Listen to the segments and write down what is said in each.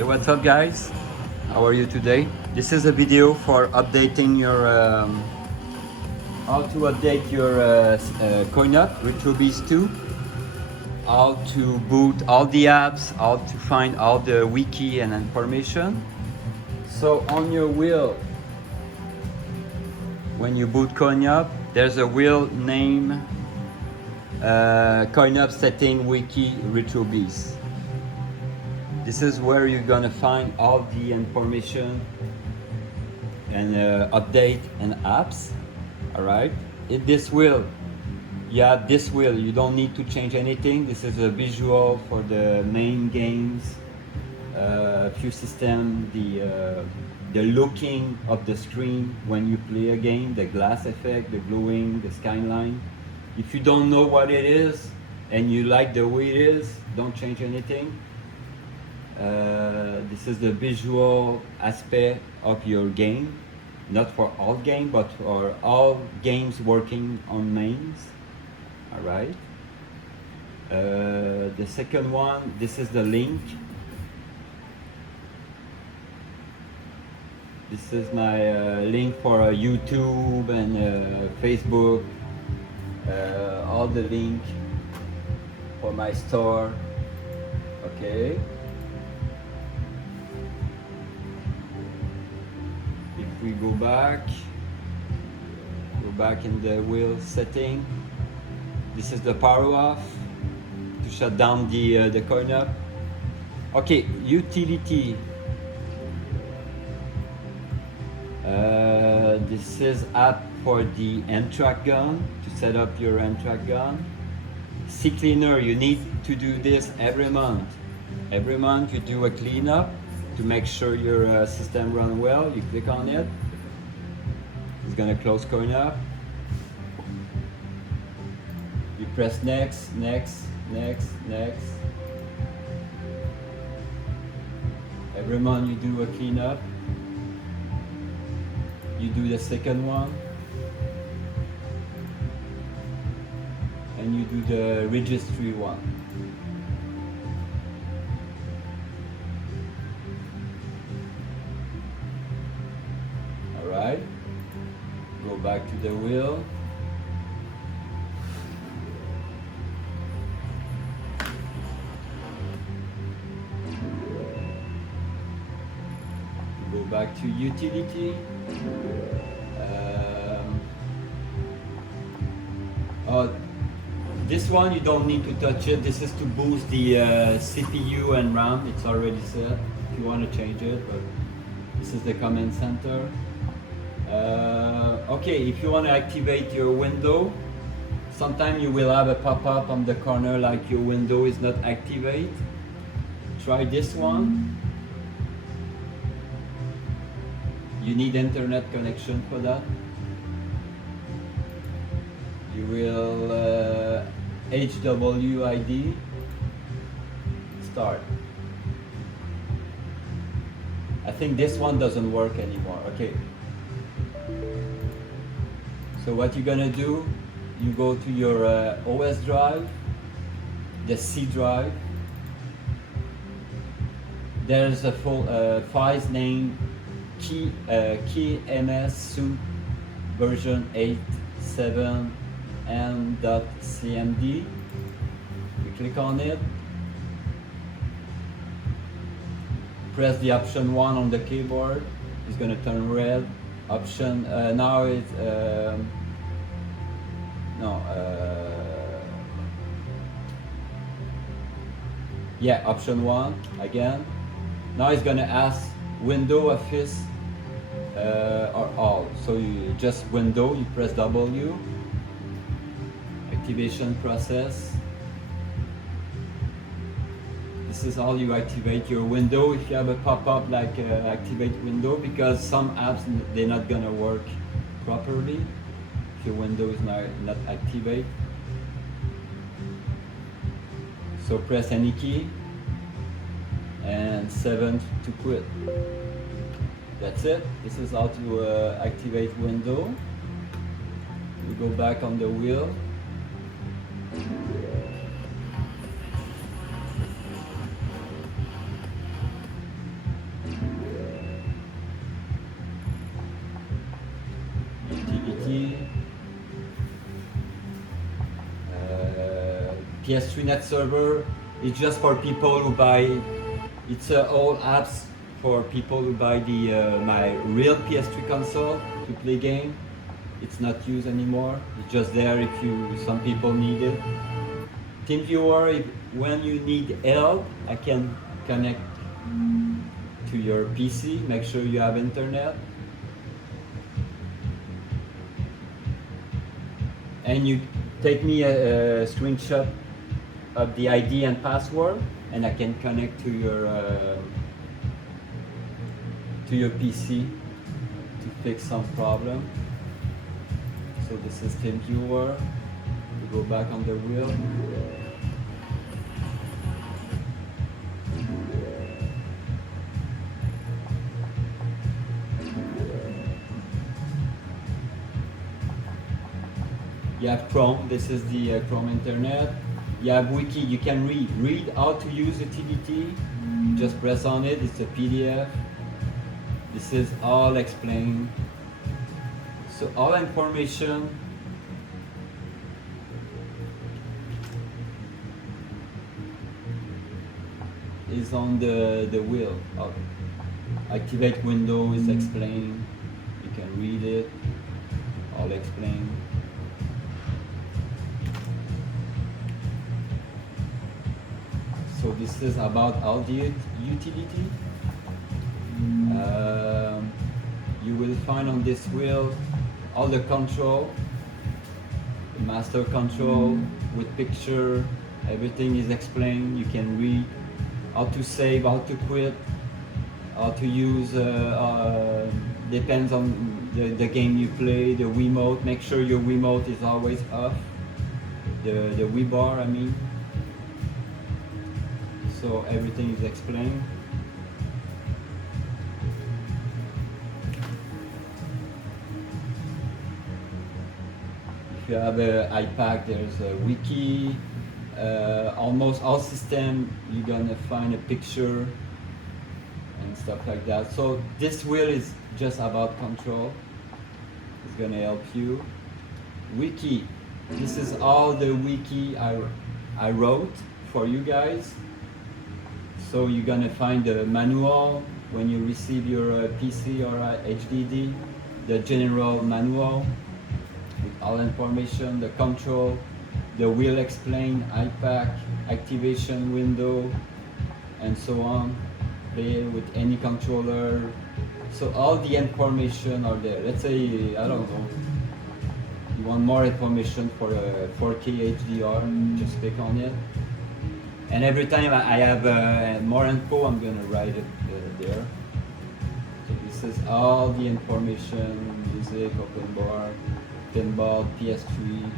Hey, what's up guys? How are you today? This is a video for updating your how to update your CoinUp Retrobeast 2, how to boot all the apps, how to find all the wiki and information. So on your wheel, when you boot CoinUp, there's a wheel name CoinUp setting wiki Retrobeast. This is where you're gonna find all the information and update and apps. All right. In this wheel, this wheel, you don't need to change anything. This is a visual for the main games, few system, the looking of the screen when you play a game, the glass effect, the glowing, the skyline. If you don't know what it is and you like the way it is, don't change anything. This is the visual aspect of your game, not for all games, but for all games working on MAMEs. All right. The second one, this is the link. This is my link for YouTube and Facebook. All the link for my store. Okay. We go back in the wheel setting. This is the power off to shut down the CoinUp. Okay, utility. This is app for the M-Track gun, to set up your M-Track gun. CCleaner, you need to do this every month. Every month you do a cleanup to make sure your system runs well. You click on it. It's gonna close CoinUp. You press next, next, next, next. Every month you do a cleanup. You do the second one. And you do the registry one. Alright. Go back to the wheel. Go back to utility. This one you don't need to touch it. This is to boost the CPU and RAM. It's already set. If you want to change it, but this is the command center. Okay, if you want to activate your window, sometimes you will have a pop-up on the corner like your window is not activate. Try this one. You need internet connection for that. You will HWID start. I think this one doesn't work anymore. Okay. So what you're gonna do, you go to your OS drive, the C drive. There's a full files name KeyMS Soup version 8.7 m.cmd. You click on it. Press the option 1 on the keyboard. It's gonna turn red. Option now it's option 1 again. Now it's gonna ask window, office or all. So you just window, you press W. Activation process. This is how you activate your window. If you have a pop-up like activate window, because some apps they're not gonna work properly if your window is not activate. So press any key and 7 to quit. That's it. This is how to activate window. We go back on the wheel. PS3 net server is just for people who buy. It's all apps for people who buy the my real PS3 console to play game. It's not used anymore. It's just there if some people need it. TeamViewer, when you need help, I can connect to your PC. Make sure you have internet. And you take me a screenshot of the ID and password, and I can connect to your PC to fix some problem. So this is TeamViewer. We go back on the wheel. You have Chrome. This is the Chrome internet. You have Wiki. You can read how to use utility. Just press on it. It's a PDF. This is all explained. So all information is on the wheel. Activate window is explained. You can read it. All explained. So this is about all the utility. You will find on this wheel all the control, the master control with picture, everything is explained. You can read how to save, how to quit, how to use, depends on the game you play, the Wiimote. Make sure your Wiimote is always off, the Wii bar I mean. So everything is explained. If you have an iPad, there's a Wiki. Almost all systems, you're gonna find a picture and stuff like that. So this wheel is just about control. It's gonna help you. Wiki. This is all the Wiki I wrote for you guys. So you're gonna find the manual when you receive your PC or HDD, the general manual with all information, the control, the wheel explain, iPack, activation window, and so on. Play with any controller. So all the information are there. Let's say, I don't know, you want more information for a 4K HDR, just click on it. And every time I have more info, I'm gonna write it there. So this is all the information, music, open bar, pinball, PS3.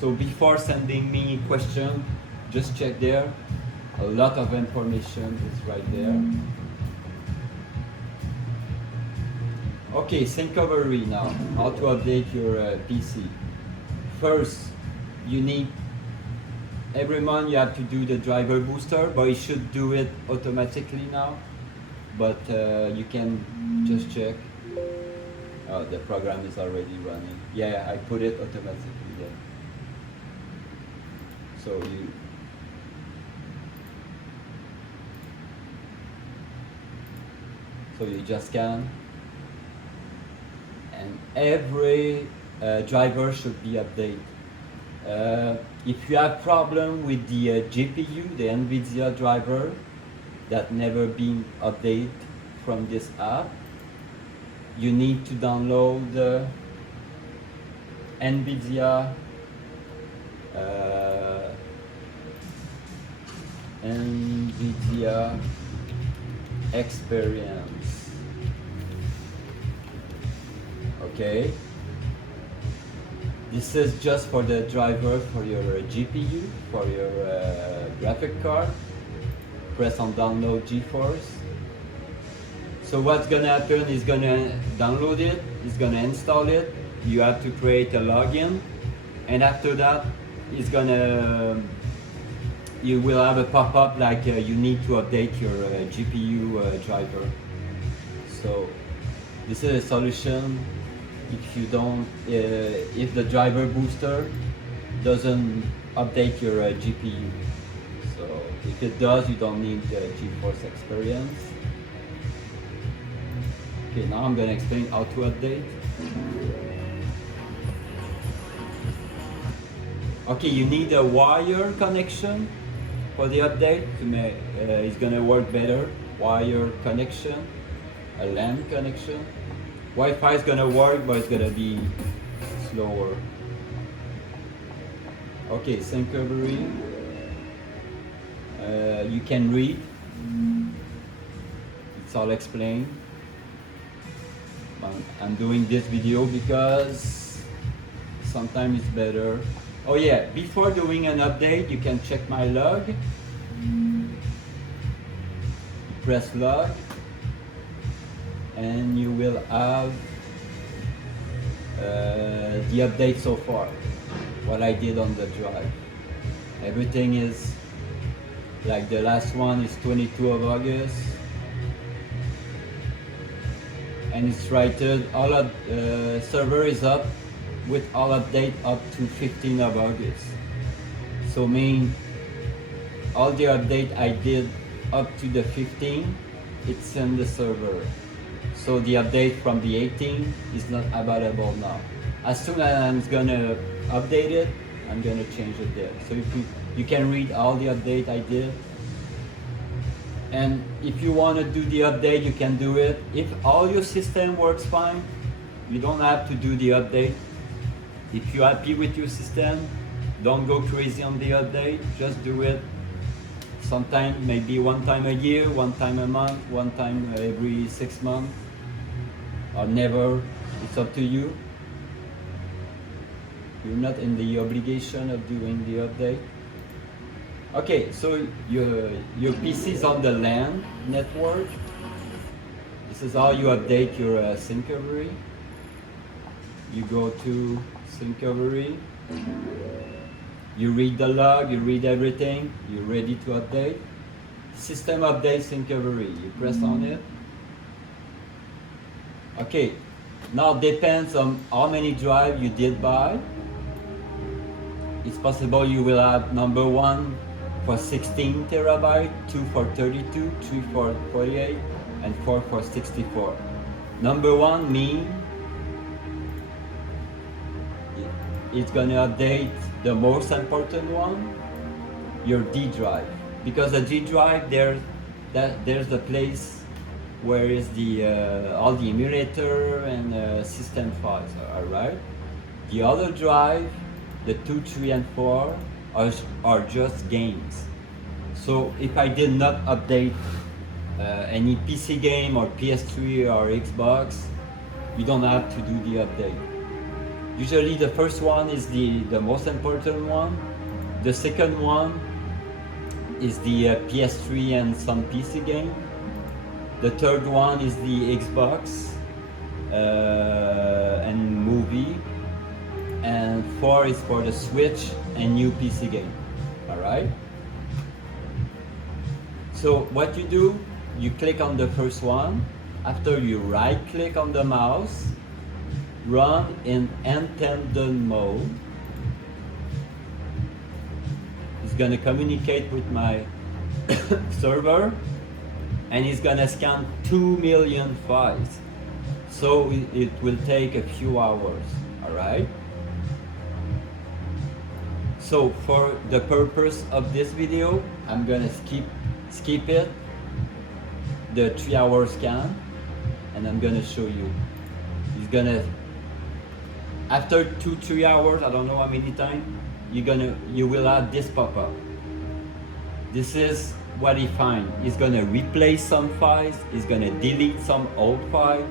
So before sending me question, just check there. A lot of information is right there. Okay, syncovery now. How to update your PC. First, you need every month you have to do the driver booster, but you should do it automatically now. But you can just check. Oh, the program is already running. Yeah, I put it automatically there. So you just scan, and every driver should be updated. If you have problem with the GPU, the NVIDIA driver that never been updated from this app, you need to download the NVIDIA Experience. Okay. This is just for the driver for your GPU, for your graphic card. Press on download GeForce. So what's gonna happen is gonna download it, it's gonna install it. You have to create a login, and after that, it's gonna you will have a pop-up like you need to update your GPU driver. So this is a solution. If you don't, if the driver booster doesn't update your GPU. So if it does, you don't need the GeForce Experience. Okay, now I'm gonna explain how to update. Okay, you need a wire connection for the update to make it's gonna work better. Wire connection, a LAN connection. Wi-Fi is gonna work, but it's gonna be slower. Okay, sync recovery. You can read. It's all explained. I'm doing this video because sometimes it's better. Oh yeah, before doing an update, you can check my log. Press log, and you will have the update so far, what I did on the drive. Everything is like the last one is 22 of August, and it's rated all of server is up with all update up to 15 of August. So mean all the update I did up to the 15, it's in the server. So the update from the 18 is not available now. As soon as I'm gonna update it, I'm gonna change it there. So if you can read all the update I did. And if you want to do the update, you can do it. If all your system works fine, you don't have to do the update. If you're happy with your system, don't go crazy on the update, just do it. Sometimes, maybe one time a year, one time a month, one time every 6 months, or never. It's up to you. You're not in the obligation of doing the update. Okay, so your PC is on the LAN network. This is how you update your sync recovery. You go to sync recovery. You read the log, you read everything, you're ready to update. System update sync recovery, you press on it. Okay, now depends on how many drives you did buy. It's possible you will have number 1 for 16 terabyte, 2 for 32, 3 for 48, and 4 for 64. Number 1 means it's gonna update the most important one, your D drive, because the D drive there's the place where is the all the emulator and system files are, right? The other drive, the 2, 3, and 4 are just games. So if I did not update any PC game or PS3 or Xbox, you don't have to do the update. Usually the first one is the most important one. The second one is the PS3 and some PC game. The third one is the Xbox and movie. And 4 is for the Switch and new PC game. Alright? So what you do, you click on the first one. After you right click on the mouse, run in intended mode. It's gonna communicate with my server, and it's gonna scan 2 million files. So it will take a few hours, all right? So for the purpose of this video, I'm gonna skip it, the 3-hour scan, and I'm gonna show you. It's gonna, after 2-3 hours, I don't know how many times, you will have this pop up. This is what he finds. He's gonna replace some files, he's gonna delete some old files,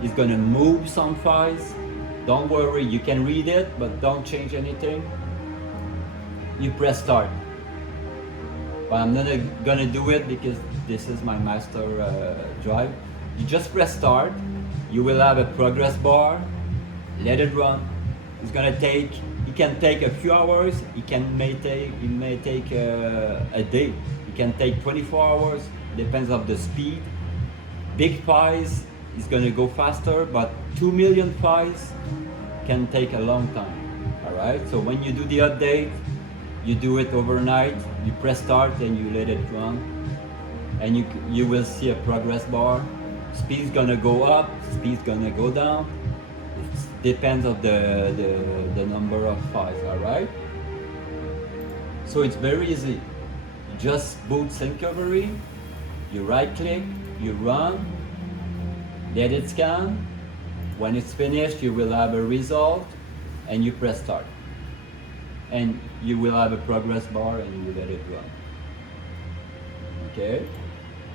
he's gonna move some files. Don't worry, you can read it, but don't change anything. You press start. But I'm not gonna do it because this is my master drive. You just press start. You will have a progress bar. Let it run. It's gonna take. It can take a few hours. It may take a day. It can take 24 hours. Depends on the speed. Big files is gonna go faster, but 2 million files can take a long time. All right. So when you do the update, You do it overnight, you press start and you let it run, and you will see a progress bar. Speed's gonna go up, speed's gonna go down. It depends on the number of files, alright? So it's very easy. You just boot Syncovery, you right click, you run, let it scan. When it's finished, you will have a result and you press start. And you will have a progress bar and you let it run. Okay?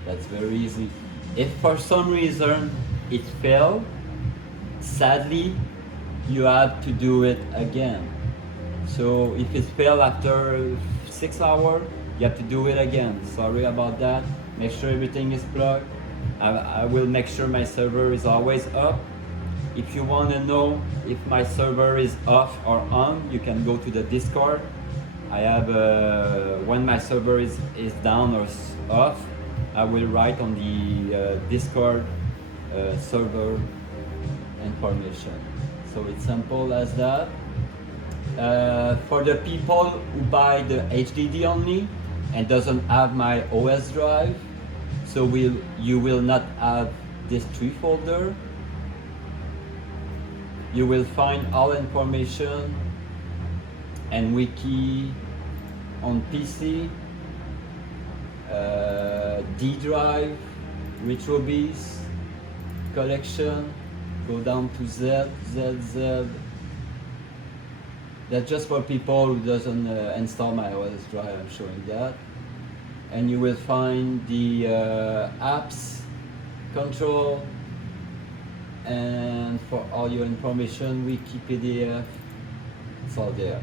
That's very easy. If for some reason it failed, sadly, you have to do it again. So if it failed after 6 hours, you have to do it again. Sorry about that. Make sure everything is plugged. I will make sure my server is always up. If you want to know if my server is off or on, you can go to the Discord. I have, when my server is down or off, I will write on the Discord server information. So it's simple as that. For the people who buy the HDD only and doesn't have my OS drive, so you will not have this 3 folder. You will find all information and Wiki on PC, D drive, Retrobeast, collection, go down to Z. That's just for people who doesn't install my OS drive, I'm showing that. And you will find the apps, control, and for all your information, Wiki, PDF, it's all there.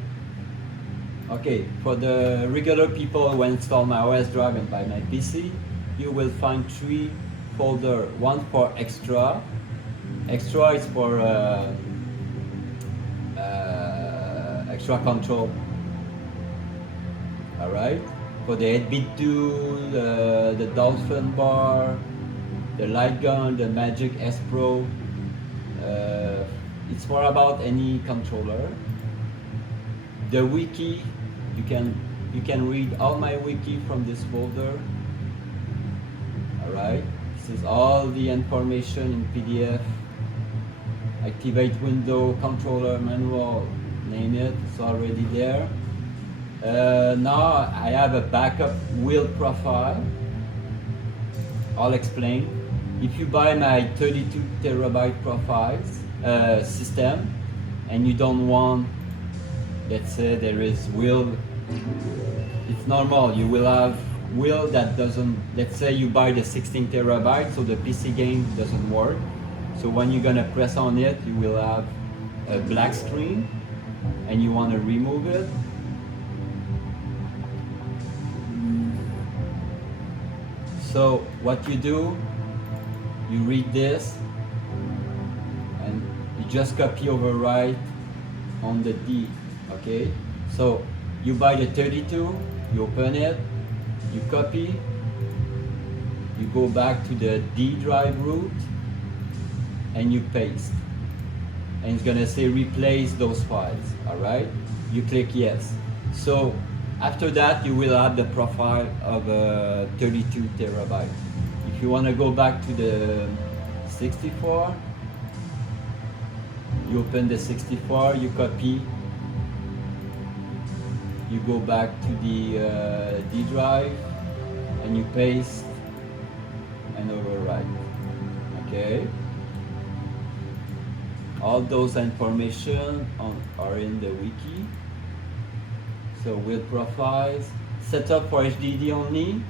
Okay, for the regular people who install my OS drive and buy my PC, you will find 3 folders. One for extra. Extra is for extra control. Alright? For the 8-bit tool, the Dolphin bar, the light gun, the Magic S Pro. It's more about any controller. The Wiki, you can read all my Wiki from this folder. Alright, this is all the information in PDF. Activate window, controller, manual, name it, it's already there. Now I have a backup wheel profile. I'll explain. If you buy my 32 terabyte profiles system and you don't want, let's say there is wheel, it's normal, you will have wheel that doesn't, let's say you buy the 16 terabyte, so the PC game doesn't work. So when you're gonna press on it, you will have a black screen and you want to remove it. So what you do, you read this and you just copy overwrite on the D, okay? So you buy the 32, you open it, you copy, you go back to the D drive root and you paste. And it's gonna say replace those files, alright? You click yes. So after that you will have the profile of 32 terabyte. If you want to go back to the 64, you open the 64, you copy, you go back to the D drive and you paste and overwrite. Okay? All those information are in the wiki. So wheel profiles, setup for HDD only.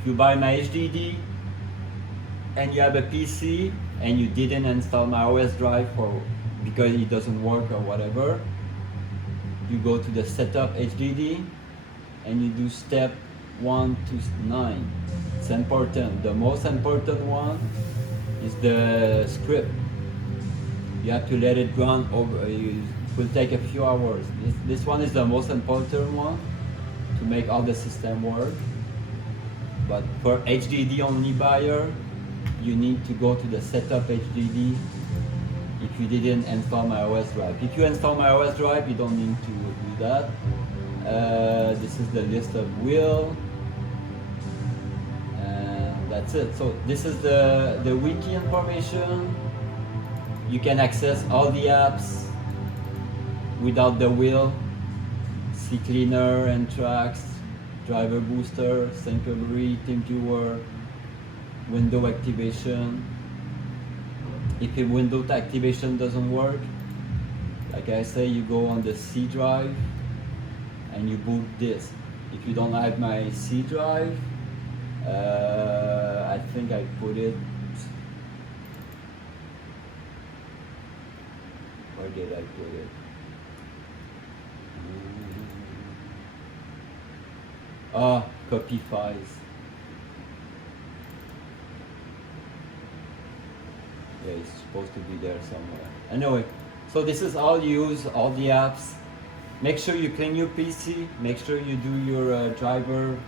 If you buy my HDD and you have a PC and you didn't install my OS drive because it doesn't work or whatever, you go to the setup HDD and you do step 1 to 9. It's important. The most important one is the script. You have to let it run over. It will take a few hours. This one is the most important one to make all the system work. But for HDD only buyer, you need to go to the setup HDD if you didn't install my OS drive. If you install my OS drive, you don't need to do that. This is the list of wheel, and that's it. So this is the wiki information. You can access all the apps without the wheel. CCleaner and tracks, driver booster, syncovery, TeamViewer, window activation. If a window activation doesn't work, like I say, you go on the C drive and you boot this. If you don't have my C drive, I think I put it, where did I put it? Copy files. Yeah, it's supposed to be there somewhere. Anyway, so this is all you use, all the apps. Make sure you clean your PC. Make sure you do your driver.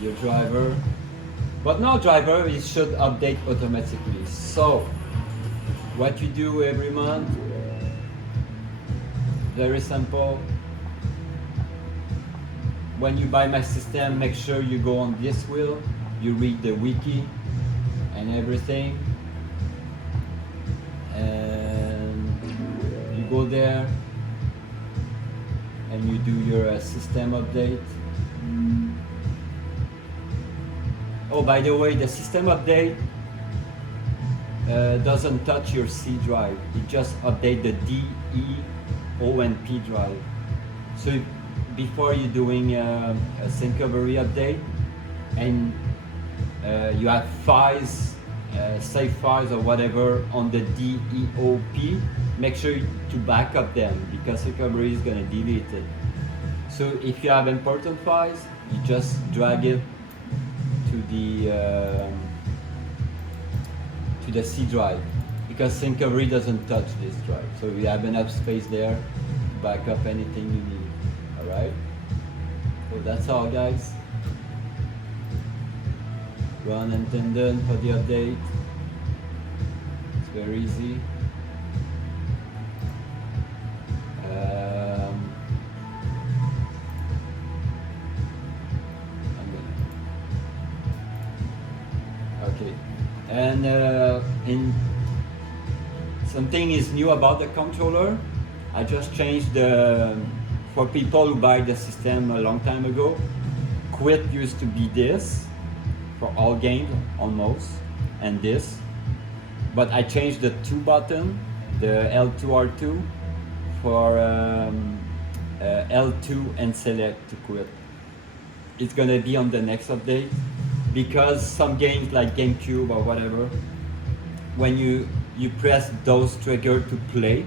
Your driver. But no driver, it should update automatically. So, what you do every month, very simple. When you buy my system, make sure you go on this wheel, you read the wiki and everything, and you go there and you do your system update. Oh, by the way, the system update doesn't touch your C drive. It just updates the D, E, O, and P drive. So before you're doing a syncovery update and you have files, save files or whatever on the D, E, O, P, make sure to back up them because syncovery is going to delete it. So if you have important files, you just drag it to the C drive because syncovery doesn't touch this drive. So you have enough space there to back up anything you need. Alright? So that's all, guys. Run and tendon for the update. It's very easy. Okay. And in something is new about the controller. I just changed the, for people who buy the system a long time ago, quit used to be this for all games almost, and this, but I changed the 2 button, the L2 R2 for L2 and select to quit. It's gonna be on the next update because some games like GameCube or whatever, when you press those trigger to play,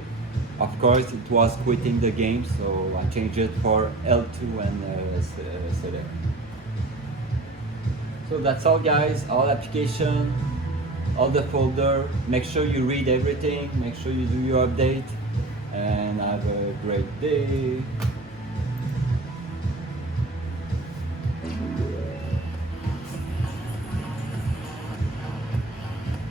of course it was quitting the game, so I changed it for L2 and select. So that's all, guys, all application, all the folder. Make sure you read everything, make sure you do your update, and have a great day.